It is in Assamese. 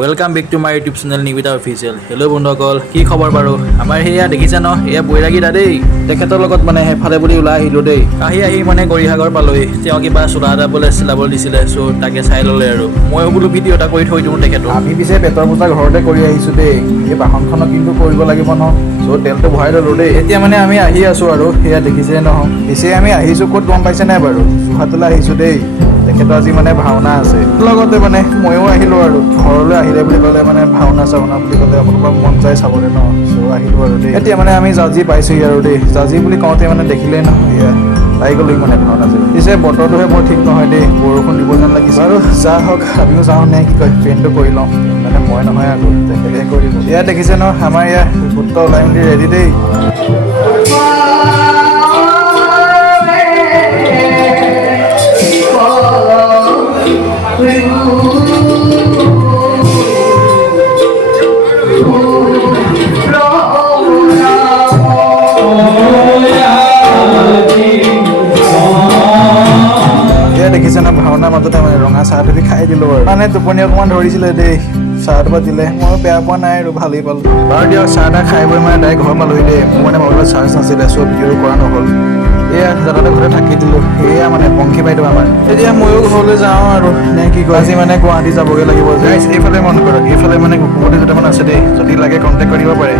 Welcome back to my YouTube channel Nibita official. Hello' বন্ধুসকল, কি খবৰ বাৰু? আমাৰ সেয়া দেখিছে ন, এয়া বৈৰাগী দা দেই। তেখেতৰ লগত মানে সেইফালে বুলি ওলাই আহিলোঁ দেই। আহি মানে গৰিসাগৰ পালোহি। তেওঁ কিবা চোলা এটা বোলে চিলাবলৈ দিছিলে, চ' তাকে চাই ল'লে আৰু ময়ো বোলো ভিডিঅ' এটা কৰি থৈ দিওঁ তেখেতক। আমি পিছে পেটৰ পূজা ঘৰতে কৰি আহিছোঁ দেই। এই বাহনখনক কিন্তু কৰিব লাগিব ন, চ' তেলটো ভৰাই ল'লোঁ দেই। এতিয়া মানে আমি আহি আছোঁ আৰু সেয়া দেখিছে নহয়। পিছে আমি আহিছোঁ ক'ত গম পাইছে নাই বাৰু? যোৰহাটলৈ আহিছোঁ দেই। তেখেতৰ আজি মানে ভাওনা আছে, লগতে মানে ময়ো আহিলোঁ আৰু ঘৰলৈ আহিলে বুলি ক'লে মানে ভাওনা চাওনা বুলি ক'লে অকণমান মন যায় চাবলৈ ন, চ' আহিলোঁ আৰু দেই। এতিয়া মানে আমি জাজি পাইছোঁহি আৰু দেই। জাজি বুলি কওঁতে মানে দেখিলেই নহয়, এয়া পাই গ'লোহি মানে ভাওনা চাবলৈ। পিছে বতৰটোহে বৰ ঠিক নহয় দেই, বৰষুণ দিব যেন লাগিছে। আৰু যা হওক আমিও যাওঁ নে কি কয়, ট্ৰেইনটো কৰি লওঁ। মানে মই নহয় আকৌ তেখেতেহে কৰিব। এয়া দেখিছে ন, আমাৰ এয়া ভূত ওলাই মেলি ৰেডি দেই। দেখিছে ন, ভাওনাৰ মাজতে মানে ৰঙা চাহটো খাই দিলোঁ আৰু মানে টোপনি অকণমান ধৰিছিলে দেই। চাহটো পৰা দিলে, মই বেয়া পোৱা নাই আৰু ভালেই পালোঁ। বাৰু দিয়ক, চাহ তাহ খাই বৈ মানে ডাইৰেক্ট ঘৰ পালোহি দেই। মোৰ মানে মোবাইলত চাৰ্জ নাছিলে, চ' ভিডিঅ'টো কৰা নহ'ল। এয়া দাদাহঁতৰ ঘৰতে থাকি দিলোঁ। সেয়া মানে পংখী বাইদেউ আমাৰ। এতিয়া ময়ো ঘৰলৈ যাওঁ আৰু নে কি কয়, আজি মানে গুৱাহাটী যাবগৈ লাগিব যে। এইফালে মন কৰক, এইফালে মানে কুকুৰটি দুটামান আছে দেই, যদি লাগে কণ্টেক্ট কৰিব পাৰে।